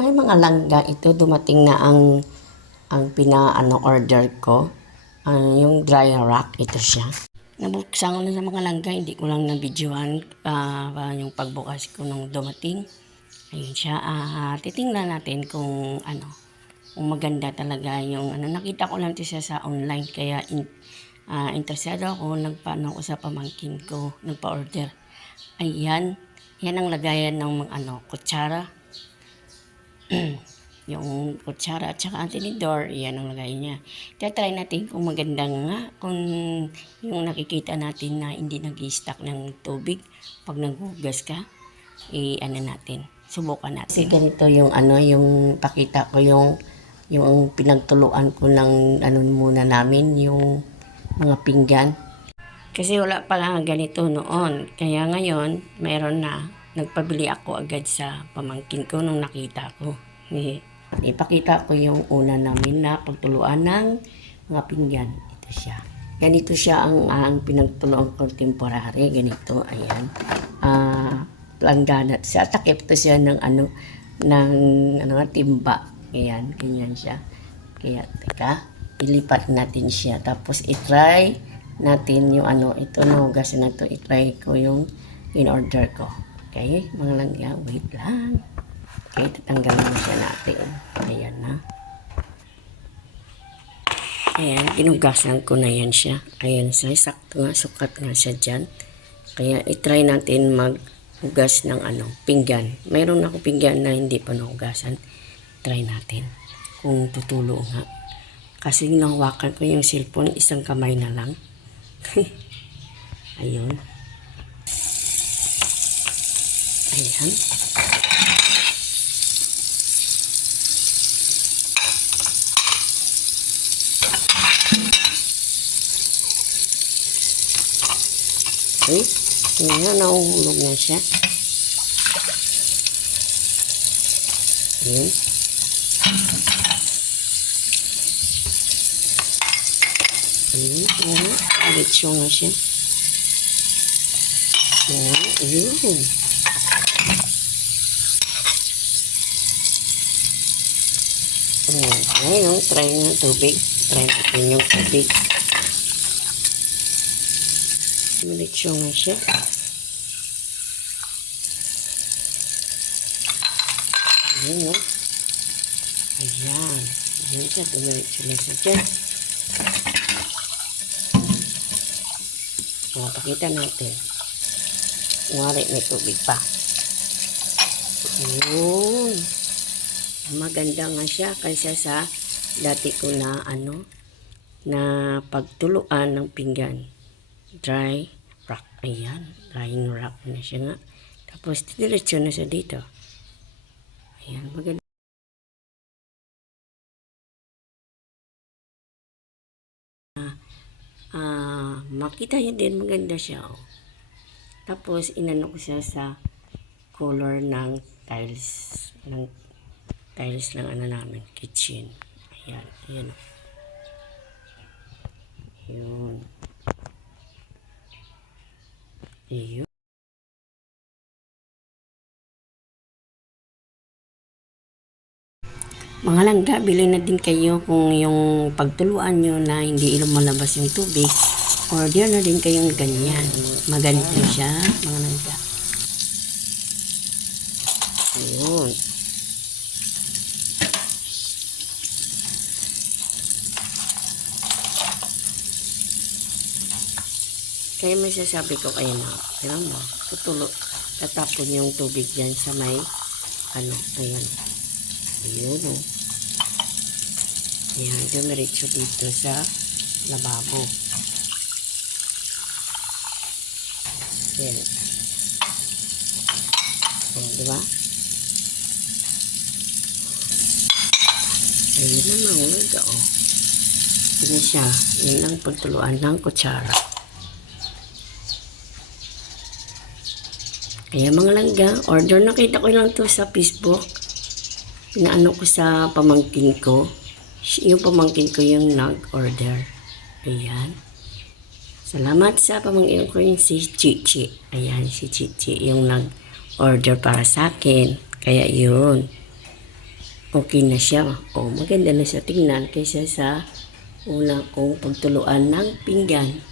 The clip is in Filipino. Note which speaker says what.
Speaker 1: Ay, mga langga, ito dumating na ang ang pina-ano order ko. Ang yung dry rack, ito siya. Nabuksan ko na sa mga langga, hindi ko lang na-videohan ah, ah, yung pagbukas ko nung dumating. Ayun siya. Ah, titingnan natin kung ano, kung maganda talaga yung ano. Nakita ko lang ito siya sa online, kaya in, ah, interesado ako. Nagpaano ako sa pamangkin ko, nagpa-order. Ayan, yan ang lagayan ng mga ano, kutsara yung kutsara at saka antinidor, yan ang lagay niya. Try natin kung maganda nga, kung yung nakikita natin na hindi nag stack ng tubig, pag naghugas ka, i-ano natin, subukan natin. Kasi ganito yung ano, yung pakita ko yung yung pinagtuluan ko ng ano muna namin, yung mga pinggan. Kasi wala pa nga ganito noon. Kaya ngayon, mayroon na. Nagpabili ako agad sa pamangkin ko nung nakita ko. Ipakita ko yung una namin na pagtuluan ng mga pinggan. Ito siya. Ganito siya ang, ang pinagtuluan ko temporary. Ganito, ayan. Ah, langgana. Sa takip to siya ng ano, ng ano timba. Ayan, ganyan siya. Kaya, teka, ilipat natin siya. Tapos, itry natin yung ano, ito no, gas na to, itry ko yung in-order ko. Okay, mga langga, wait lang. Okay, tatanggalin na siya natin. Ayan na. Ayan, ginugasan ko na yan siya. Ayan siya, sakto nga, sukat nga siya dyan. Kaya, itry natin maghugas ng ano, pinggan. Mayroon ako pinggan na hindi pa nahugasan. Try natin kung tutulo nga. Kasi nahawakan ko yung cellphone, isang kamay na lang. Ayun. Ayan. Okay. Ayan, nahuhulog na siya. Ayan. Ayan, ayan. Diretso nga siya. Ayan, ayun. Ayan, ayun, try nga tubig. Try natin yung tubig. Diretso nga siya. Ayan, oh. Ayan. Ayan siya, dumiretso na siya dyan. So, pakita natin. Kunwari, may tubig pa. Ayun. Maganda nga siya kaysa sa dati ko na ano, na pagtuluan ng pinggan. Dry rock. Ayan. Drying rock na siya nga. Tapos, diretso na siya dito. Ayan. Maganda. ah makita niyo din maganda siya oh. Tapos inano ko siya sa color ng tiles ng tiles ng ano namin kitchen. Ayan, ayan. oh. Yun. Ayun. Mga langga, bili na din kayo kung yung pagtuluan nyo na hindi lumalabas yung tubig. Order na din kayong ganyan. Maganda siya, mga langga. Ayun. Kaya may sasabi ko kayo na, alam mo, tutulo, tatapon yung tubig dyan sa may, ano, ayan. Ayun o. Ayan, dumiretso dito sa lababo. Ayan. Ayan, di ba? Ayun na mahulog o. Yun siya. Yun ang pagtuluan ng kutsara. Kaya mga langga, order nakita ko lang to sa Facebook pinaano ko sa pamangkin ko. Yung pamangkin ko yung nag-order. Ayan. Salamat sa pamangkin ko yung si Chichi. Ayan, si Chichi yung nag-order para sa akin. Kaya yun. okay na siya. O, maganda na siya tingnan kaysa sa una kong pagtuluan ng pinggan.